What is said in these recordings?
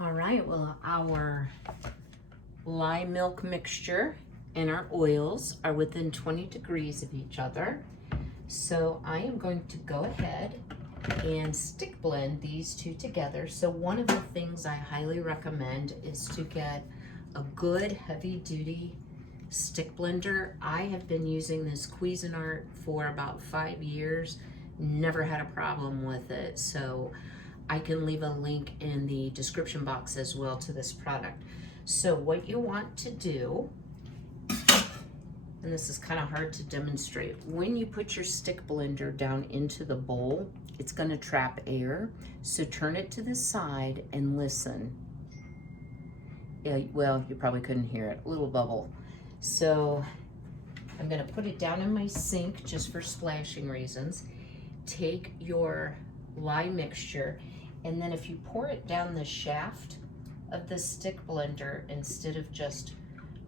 All right, well, our lye milk mixture and our oils are within 20 degrees of each other. So I am going to go ahead and stick blend these two together. So one of the things I highly recommend is to get a good heavy duty stick blender. I have been using this Cuisinart for about 5 years, never had a problem with it. So I can leave a link in the description box as well to this product. So what you want to do, and this is kind of hard to demonstrate, when you put your stick blender down into the bowl, it's going to trap air. So turn it to the side and listen. Yeah, well, you probably couldn't hear it, a little bubble. So I'm going to put it down in my sink just for splashing reasons. Take your lye mixture, and then if you pour it down the shaft of the stick blender instead of just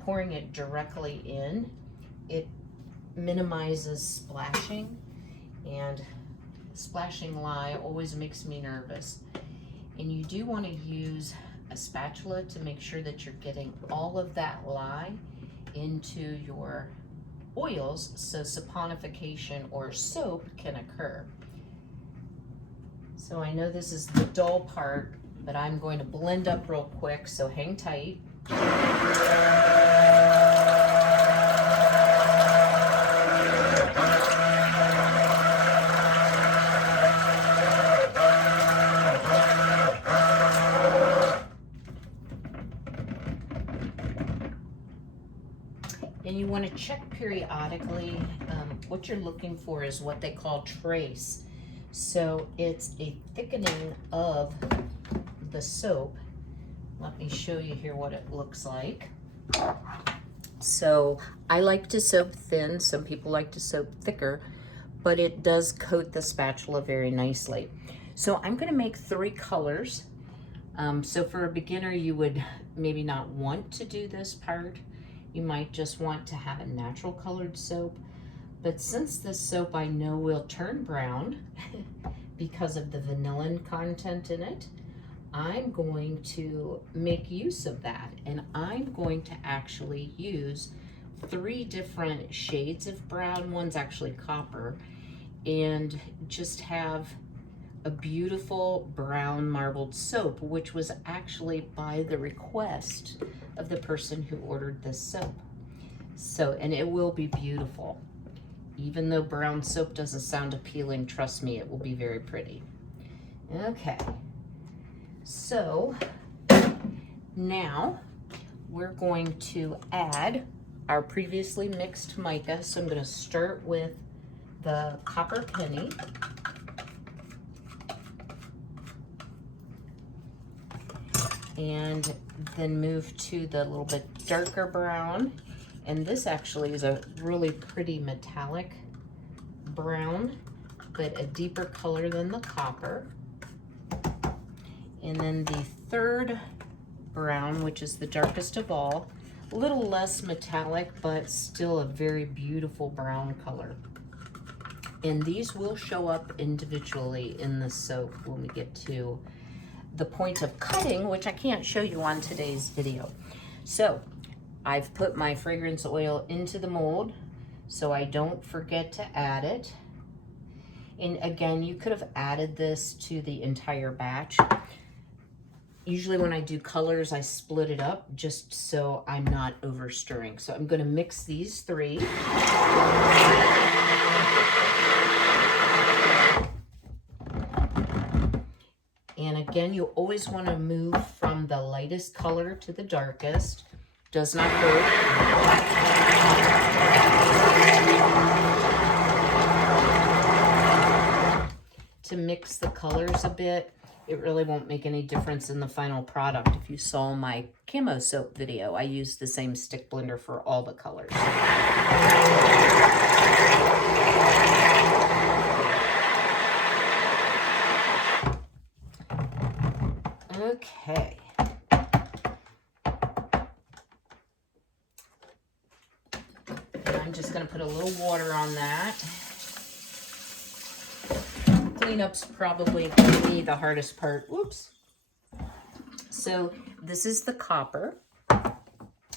pouring it directly in, it minimizes splashing, and splashing lye always makes me nervous. And you do want to use a spatula to make sure that you're getting all of that lye into your oils so saponification or soap can occur. So I know this is the dull part, but I'm going to blend up real quick, so hang tight. And you want to check periodically. What you're looking for is what they call trace. So it's a thickening of the soap. Let me show you here what it looks like. So I like to soap thin. Some people like to soap thicker, but it does coat the spatula very nicely. So I'm going to make 3 colors. So for a beginner, you would maybe not want to do this part. You might just want to have a natural colored soap. But since this soap I know will turn brown because of the vanillin content in it, I'm going to make use of that. And I'm going to actually use 3 different shades of brown. One's actually copper. And just have a beautiful brown marbled soap, which was actually by the request of the person who ordered this soap. So, and it will be beautiful. Even though brown soap doesn't sound appealing, trust me, it will be very pretty. Okay, so now we're going to add our previously mixed mica. So I'm going to start with the copper penny. And then move to the little bit darker brown. And this actually is a really pretty metallic brown, but a deeper color than the copper. And then the third brown, which is the darkest of all, a little less metallic, but still a very beautiful brown color. And these will show up individually in the soap when we get to the point of cutting, which I can't show you on today's video. So I've put my fragrance oil into the mold so I don't forget to add it. And again, you could have added this to the entire batch. Usually when I do colors, I split it up just so I'm not over stirring. So I'm going to mix these 3. And again, you always want to move from the lightest color to the darkest. Does not hurt. To mix the colors a bit, it really won't make any difference in the final product. If you saw my camo soap video, I used the same stick blender for all the colors. Okay. I'm just going to put a little water on that. Cleanup's probably for me the hardest part. Whoops. So this is the copper.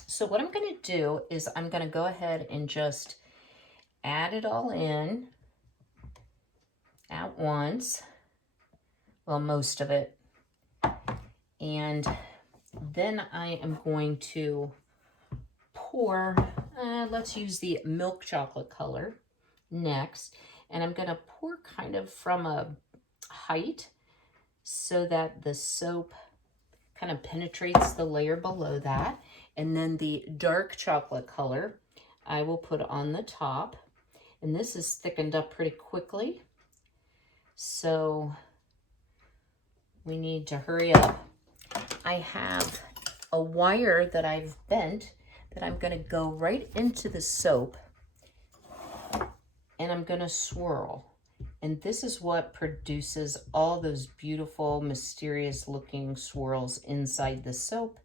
So what I'm going to do is I'm going to go ahead and just add it all in at once. Well, most of it. And then I am going to pour, let's use the milk chocolate color next. And I'm going to pour kind of from a height so that the soap kind of penetrates the layer below that. And then the dark chocolate color I will put on the top. And this is thickened up pretty quickly, so we need to hurry up. I have a wire that I've bent that I'm going to go right into the soap, and I'm going to swirl. And this is what produces all those beautiful, mysterious looking swirls inside the soap.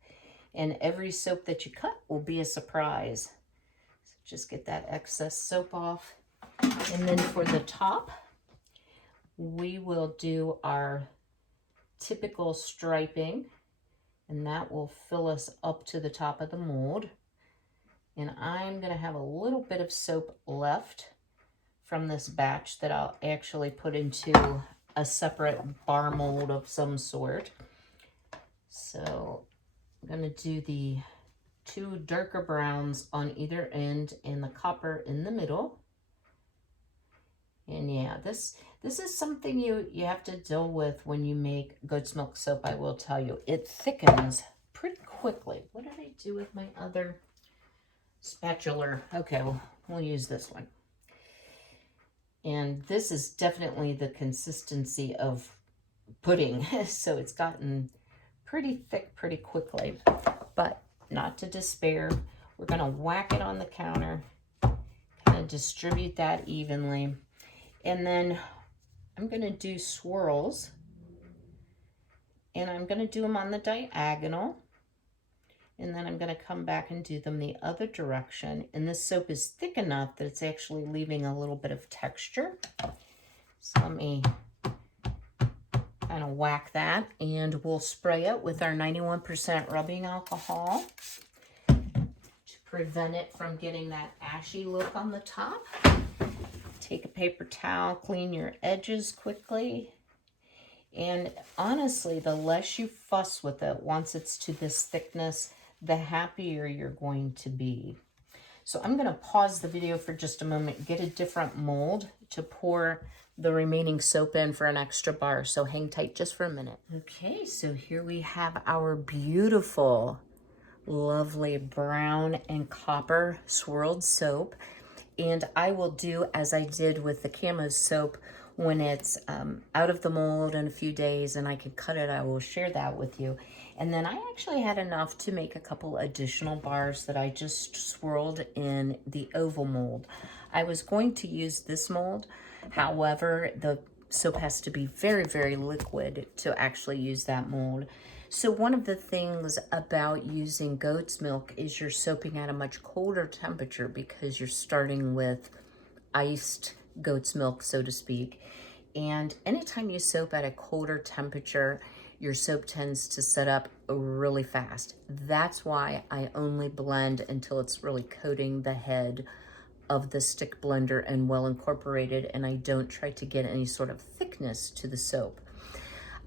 And every soap that you cut will be a surprise. So just get that excess soap off. And then for the top, we will do our typical striping, and that will fill us up to the top of the mold. And I'm going to have a little bit of soap left from this batch that I'll actually put into a separate bar mold of some sort. So I'm going to do the two darker browns on either end and the copper in the middle. And yeah, this is something you have to deal with when you make goat's milk soap, I will tell you. It thickens pretty quickly. What did I do with my other spatula? Okay, well, we'll use this one. And this is definitely the consistency of pudding. So it's gotten pretty thick pretty quickly, but not to despair. We're gonna whack it on the counter, kind of distribute that evenly. And then I'm going to do swirls, and I'm going to do them on the diagonal, and then I'm going to come back and do them the other direction. And this soap is thick enough that it's actually leaving a little bit of texture. So let me kind of whack that, and we'll spray it with our 91% rubbing alcohol to prevent it from getting that ashy look on the top. Take a paper towel, clean your edges quickly. And honestly, the less you fuss with it, once it's to this thickness, the happier you're going to be. So I'm going to pause the video for just a moment, get a different mold to pour the remaining soap in for an extra bar. So hang tight just for a minute. Okay, so here we have our beautiful, lovely brown and copper swirled soap. And I will do as I did with the camo soap when it's out of the mold in a few days and I can cut it. I will share that with you. And then I actually had enough to make a couple additional bars that I just swirled in the oval mold. I was going to use this mold. However, the soap has to be very, very liquid to actually use that mold. So one of the things about using goat's milk is you're soaping at a much colder temperature because you're starting with iced goat's milk, so to speak. And anytime you soap at a colder temperature, your soap tends to set up really fast. That's why I only blend until it's really coating the head of the stick blender and well incorporated, and I don't try to get any sort of thickness to the soap.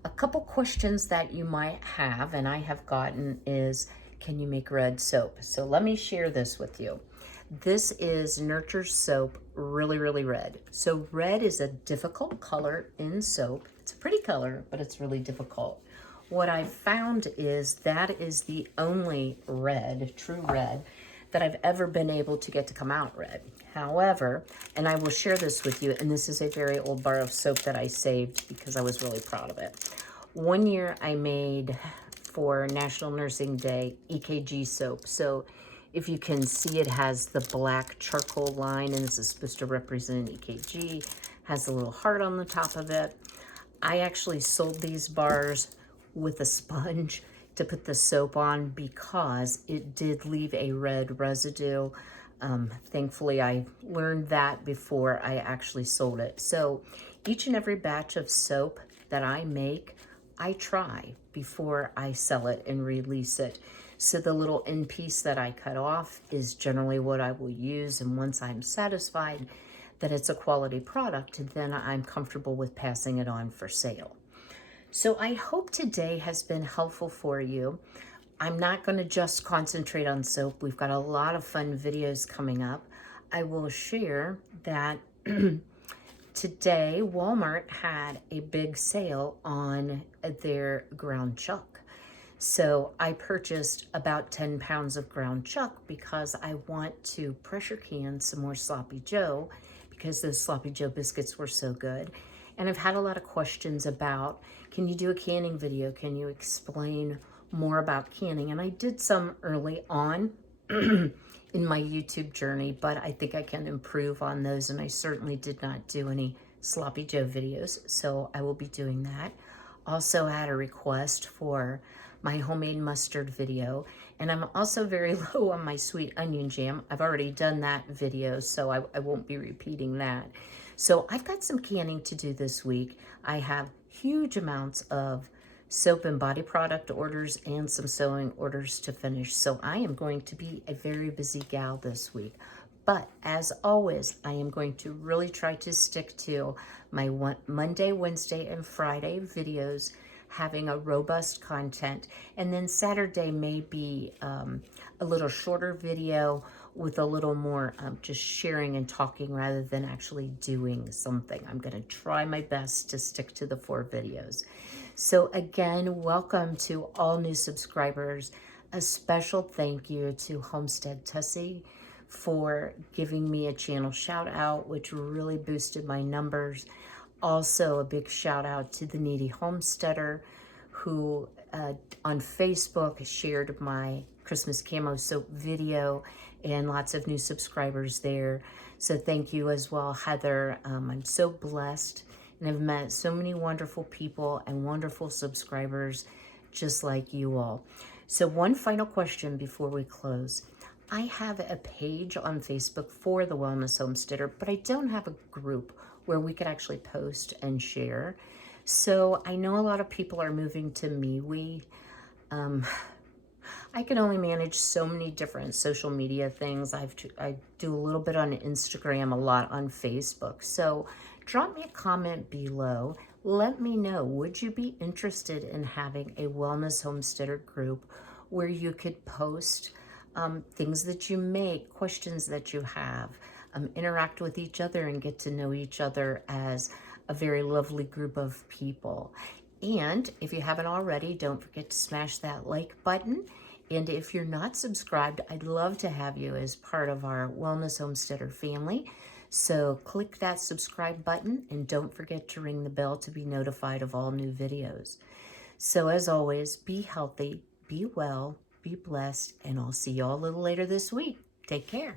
A couple questions that you might have, and I have gotten, is can you make red soap? So let me share this with you. This is Nurture Soap, really, really red. So red is a difficult color in soap. It's a pretty color, but it's really difficult. What I've found is that is the only red, true red, that I've ever been able to get to come out red. However, and I will share this with you, and this is a very old bar of soap that I saved because I was really proud of it. One year I made, for National Nursing Day, EKG soap. So if you can see, it has the black charcoal line, and this is supposed to represent EKG, has a little heart on the top of it. I actually sold these bars with a sponge to put the soap on because it did leave a red residue. Thankfully, I learned that before I actually sold it. So each and every batch of soap that I make, I try before I sell it and release it. So the little end piece that I cut off is generally what I will use. And once I'm satisfied that it's a quality product, then I'm comfortable with passing it on for sale. So I hope today has been helpful for you. I'm not going to just concentrate on soap. We've got a lot of fun videos coming up. I will share that today Walmart had a big sale on their ground chuck. So I purchased about 10 pounds of ground chuck because I want to pressure can some more Sloppy Joe because those Sloppy Joe biscuits were so good. And I've had a lot of questions about, can you do a canning video? Can you explain more about canning? And I did some early on in my YouTube journey, but I think I can improve on those. And I certainly did not do any Sloppy Joe videos, so I will be doing that. Also had a request for my homemade mustard video, and I'm also very low on my sweet onion jam. I've already done that video, so I won't be repeating that. So I've got some canning to do this week. I have huge amounts of soap and body product orders and some sewing orders to finish. So I am going to be a very busy gal this week. But as always, I am going to really try to stick to my Monday, Wednesday, and Friday videos, having a robust content. And then Saturday may be a little shorter video with a little more just sharing and talking rather than actually doing something. I'm going to try my best to stick to the 4 videos. So again, welcome to all new subscribers. A special thank you to Homestead Tussie for giving me a channel shout out, which really boosted my numbers. Also a big shout out to the Needy Homesteader who on Facebook shared my Christmas camo soap video, and lots of new subscribers there. So thank you as well, Heather. I'm so blessed and I've met so many wonderful people and wonderful subscribers just like you all. So one final question before we close. I have a page on Facebook for the Wellness Homesteader, but I don't have a group where we could actually post and share. So I know a lot of people are moving to MeWe. I can only manage so many different social media things. I do a little bit on Instagram, a lot on Facebook. So drop me a comment below. Let me know, would you be interested in having a Wellness Homesteader group where you could post things that you make, questions that you have, interact with each other and get to know each other as a very lovely group of people. And if you haven't already, don't forget to smash that like button. And if you're not subscribed, I'd love to have you as part of our Wellness Homesteader family. So click that subscribe button and don't forget to ring the bell to be notified of all new videos. So as always, be healthy, be well, be blessed, and I'll see you all a little later this week. Take care.